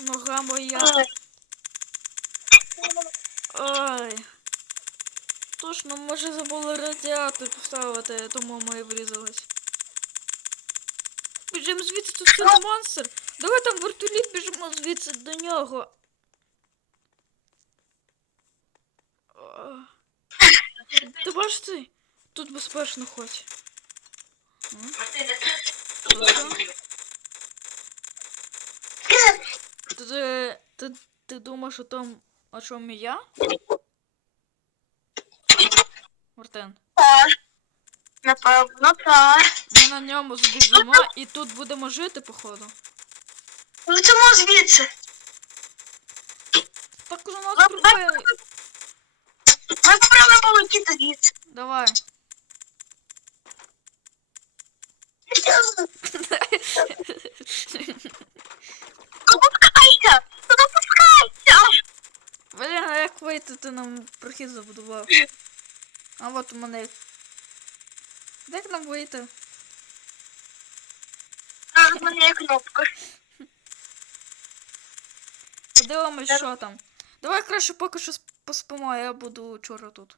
Нога моя. Ой. Ой. Точно, може забули радіатор поставити, тому ми і врізались. Біжимо звідси, тут сильний монстр. Давай там вертоліт біжимо звідси до нього. А. Ти бачиш ти? Тут безпечно хоч. Ладно. Ти, ти, ти думаєш о том, о чому я? Мартин, Так. Напевно, так. ми на ньому збіжимо і тут будемо жити, походу. Летимо звідси. Так уже нас прибили. Ми спробуємо полетіти звідси. Давай. Опускайся! Тут опускайся! Блін, а як вийти ти нам забудував? А от у мене. Як нам вийти? А, в мене є кнопка. Подивимось, що там. Давай краще поки що сп- поспимо, я буду вчора тут.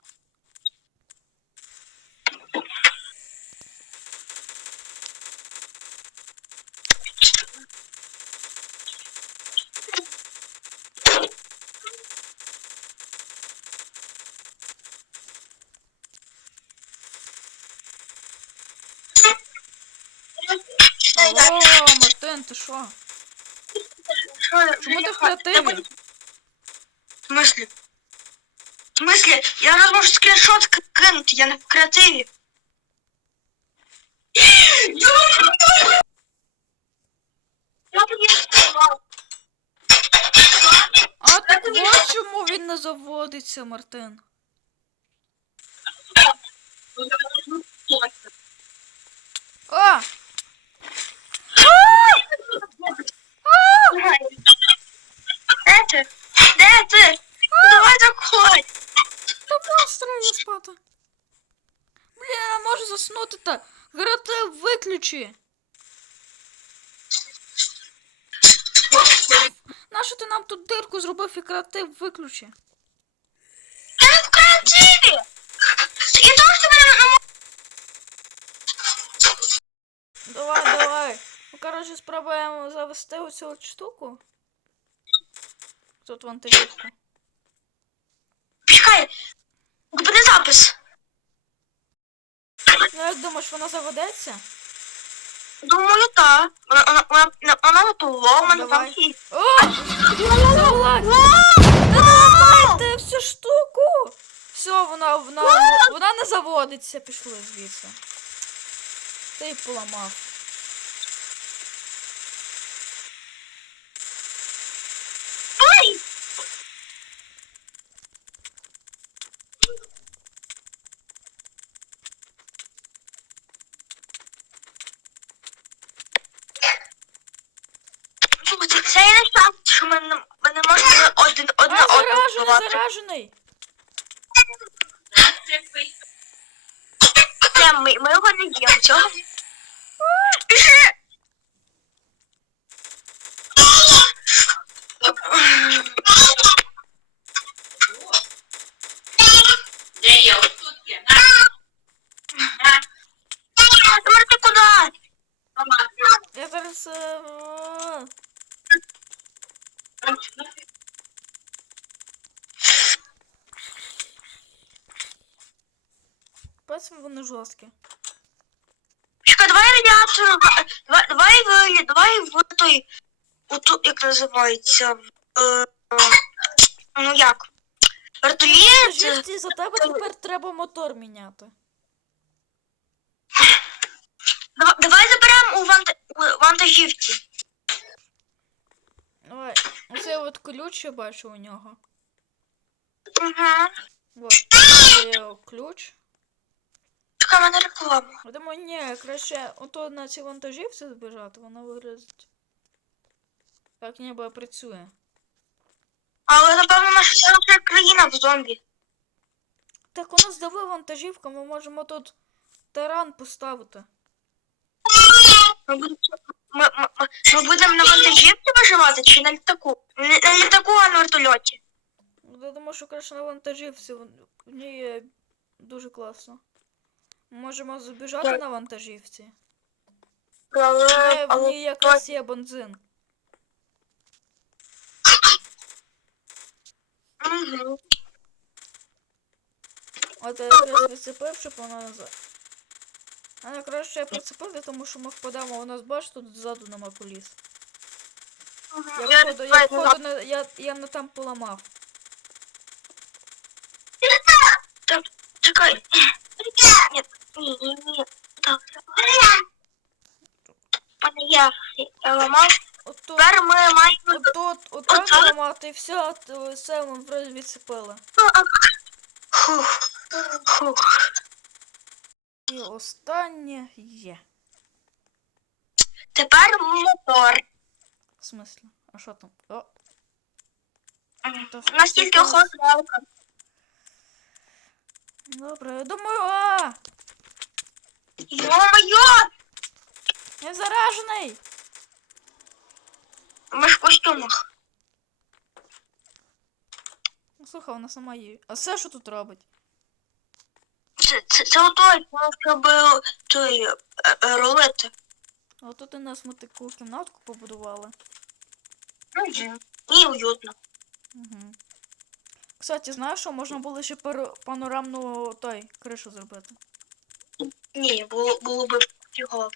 О, Мартин, ти що? Чому ти в креативі? В смысле? В смысле? Я зараз можу скріншот кинути, я не в креативі. А так от чому він не заводиться, Мартин? А! Де ти? Де ти? Давай заходь. Та монстра я спати. Блін, я можу заснути та. Грати виключи. Нащо ти нам тут дирку зробив і креатив виключи? Не в креативі. Не Давай, давай. Ну, коротше, спробуємо завести оцю от штуку. Тут вантажівку. Чекай. Буде запис. Ну, як думаєш, вона заведеться? Думаю, так. Вона, готова, у мене там Давай. всі. О! Завелась! Та ламайте всю штуку! Все, вона, вона, вона не заводиться, пішли звідси. Ти поламав. Ой! Слухайте, це є шанс, що ми не, ми не можемо один одне А, одне заражений! Ні, ми, ми його не їмо, цього. Біжи! Де я? Ось тут є. На. На. Тимур, ти куди? Я зараз. е, о, Бачимо, вони жорсткі. Чекай, давай радіацію, давай, давай, в, давай в той, у ту, як називається, в, е, ну як, вертоліт, за тебе тепер треба мотор міняти. давай, давай заберемо у, вант, у вантажівці. Давай. Оце от ключ я бачу у нього. Угу. Це ключ. В мене реклама. Я думаю, ні, краще ото на цій вантажівці збіжати, воно виразить. Так ніби працює. Але, напевно, наша наша країна в зомбі. Так у нас давай вантажівка, ми можемо тут таран поставити. Ми будемо, Ми, ми, будемо на вантажівці виживати чи на літаку? Не- На літаку, а на вертольоті. Ну, Я думаю, що краще на вантажівці. В ній дуже класно. Можемо забіжати Так. на вантажівці. Але, в ній якраз є бензин. Угу. От я якраз відцепив, щоб вона назад. А не краще я прицепив, тому що ми впадемо, у нас бач, тут ззаду нема коліс. Я Я входу, я входу не, я, я не там поламав. Чекай. Ні. Так. Пане я, ламав. Тепер ми маємо... ламати, все, то все ми вже відцепили. Фух. Фух. І останнє є. Тепер мотор. В смислі? А що там? О, У нас тільки охота. Добре, я думаю, а! Йо-моє! Я заражений! Ми ж в костюмах. Ну, Слухай, вона сама є. А все, що тут робить? Це, це, це отой, щоб той е, е, рулити. А тут у нас ми таку кімнатку побудували. Угу. І уютно. Угу. Кстати, знаєш, що можна було ще пару- панорамну той кришу зробити. Ні, було, було б фігово.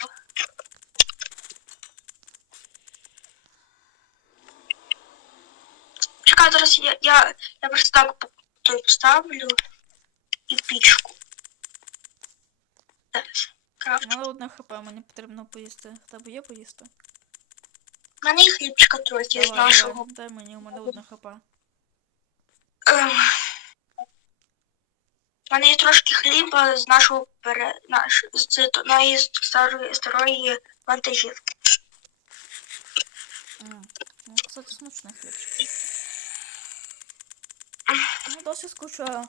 Чекай, зараз я, я, я просто так поставлю і пічку. Зараз. Крафчу. У одне хп, мені потрібно поїсти. В тебе є поїсти? У мене хлібчика трохи з нашого. дай мені, у мене одне хп. У мене є трошки хліба з нашого пере... наш... з тої старої, старої вантажівки. М, Ну, кстати, смачний хлібчик. Ну, досі скучаю.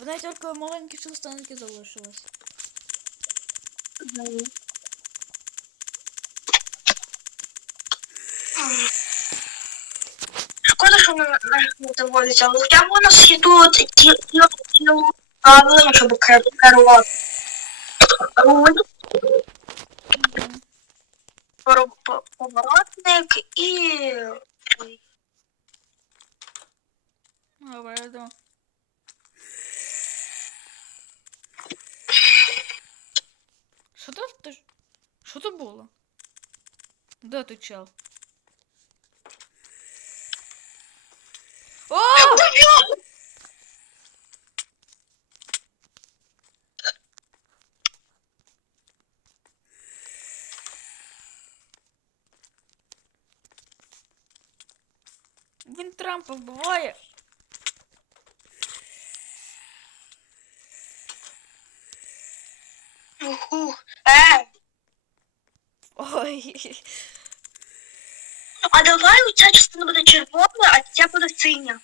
В неї тільки маленькі частинки залишились. Шкода, що на нас не доводиться, але хоча б у нас є тут ті ті ті правила, щоб кер- керувати. Руль, Мгм. поро- по- поворотник і. ой, Добре, я йду. Що це? Ти ж- Що це було? Де ти чел? О! Він Трампа вбиває. Уху. Е, Ой. а давай у ця частина буде червона, а ця буде синя.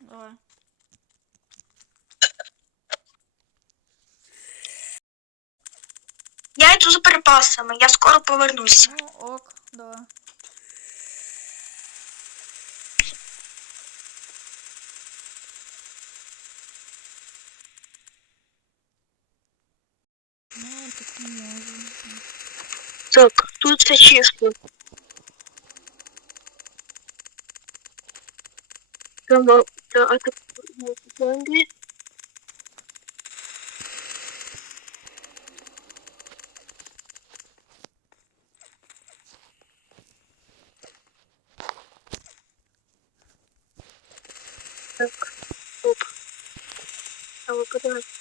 Давай. Я йду за перепасами, я скоро повернусь. Ну, ок, давай. Ну, так не можу. Так, тут все чисто. Треба, та, а так, секунди. Так, оп. Але подивись. На!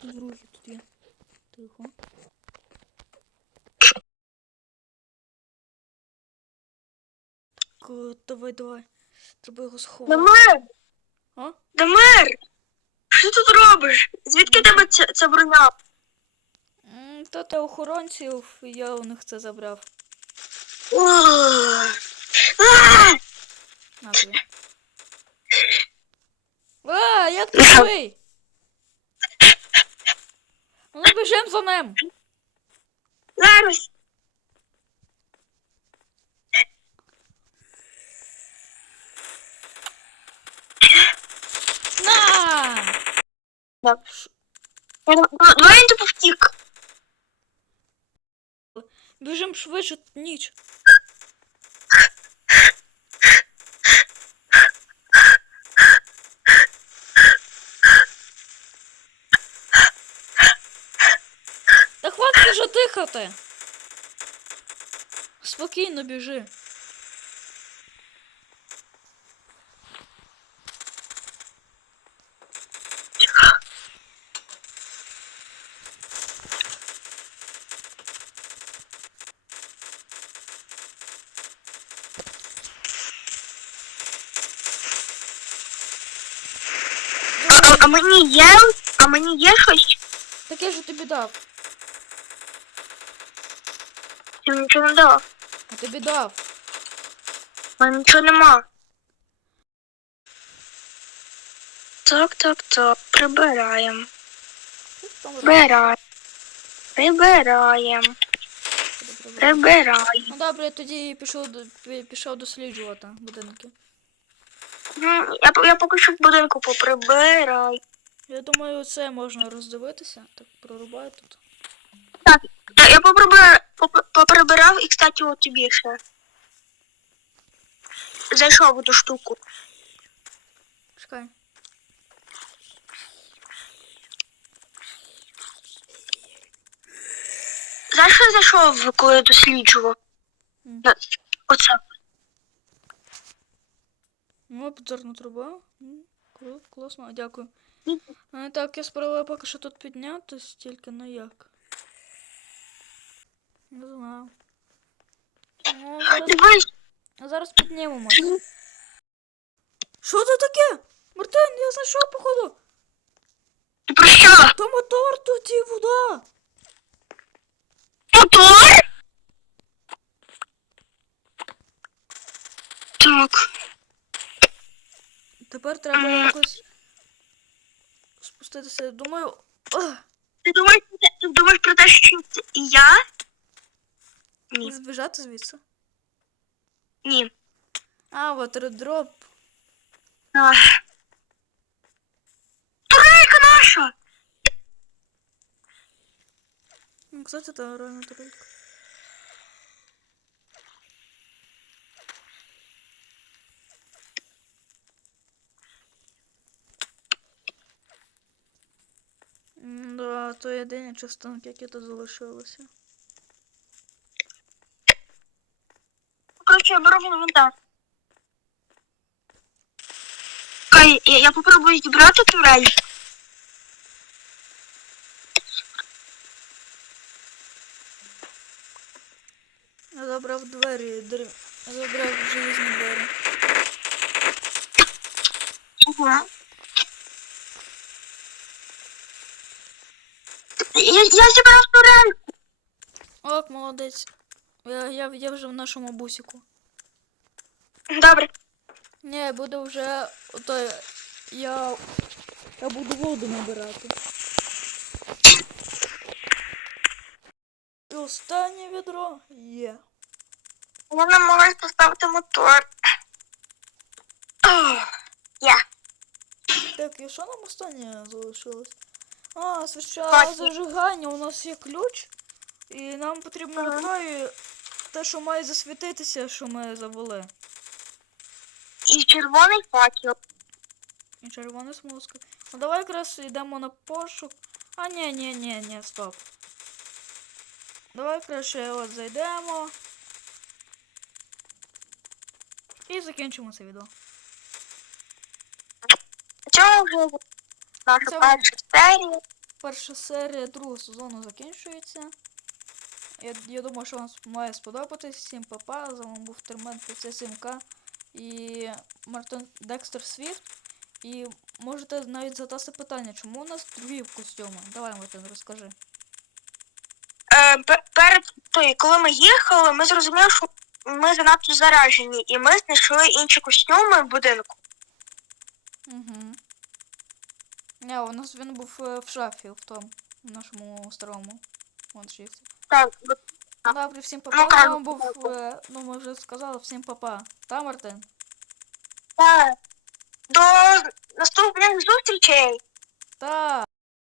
Що друге тут є? Тихо. Ко- Давай, давай. Треба його сховати. Дамир! А? Дамир! Що ти тут робиш? Звідки тебе ця, ця броня? М, Та охоронців, я у них це забрав. На тобі. А, як ти живий? Ну біжим за ним. Зараз. На! Так. Давай він тупо втік. Біжим швидше, ніч. Та хватить вже дихати. Спокійно біжи. А, а, а мені є? А мені є щось? Так я ж тобі дав. Ти нічого не дав. Я тобі дав. У мене нічого нема. Так, так, так. Прибираємо. Прибираємо. Прибираємо. Прибираємо. Ну добре, я тоді пішов, до- пішов досліджувати будинки. М, Я, я поки що в будинку поприбираю. Я думаю, це можна роздивитися. Так, прорубаю тут. Так, я, я поприбирав, поприбирав і, кстати, от тобі ще. Зайшов в ту штуку. Чекай. Знаєш, що я зайшов, коли я досліджував? М. На- Оце. Ну, підзорна труба. М, кру- Класно, дякую. Мгм. А, так, я спробую поки що тут піднятись, тільки на як. Не знаю. Ну, зараз, зараз піднімемось. Що це таке? Мартин, я знайшов, походу. ти про що? То мотор, тут і вода. Мотор? Так. Тепер треба якось спуститися. Думаю. Ugh, Ти думаєш, ти думаєш про те, що це я? Ні. збіжати звідси. Ні. А, ватердроп. А. Турелька наша! Ну, кстати, это реально турелька. Да, то єдині частинки, які тут залишилися. Короче, я беру в інвентар. Кай, я, я попробую зібрати турель. Я забрав двері, др... я забрав желізні двері. Ага. Я, я зібрав турель. От, молодець. Я, я, я вже в нашому бусику. Добре. Ні, буду вже. Ото я. Я буду воду набирати. І останнє відро є. Я не можу поставити мотор. Я. Так, і що нам останнє залишилось? А, свіча зажигання, у нас є ключ. І нам потрібно Ага. і те, що має засвітитися, що ми завели. І червоний факел. І червона смузка. Ну давай якраз йдемо на пошук. А ні, ні, ні, ні, стоп. Давай краще от зайдемо. І закінчимо це відео. Чому вже наша Це- перша серія? Перша серія другого сезону закінчується. Я, я думаю, що вам має сподобатись. Всім папа. З вами був Термен 57К і Мартин Декстер Свіфт. І можете навіть задати питання, чому у нас другі костюми. Давай, Мартин, розкажи. е, перед той, коли ми їхали, ми зрозуміли, що ми занадто заражені, і ми знайшли інші костюми в будинку. Угу. Не, у нас він був е, в шафі, в тому в нашому старому. Так, Добре, всім папа. Ну, був, е, ну, ми вже сказали, всім папа. Та, Мартин? так. До наступних зустрічей. Та.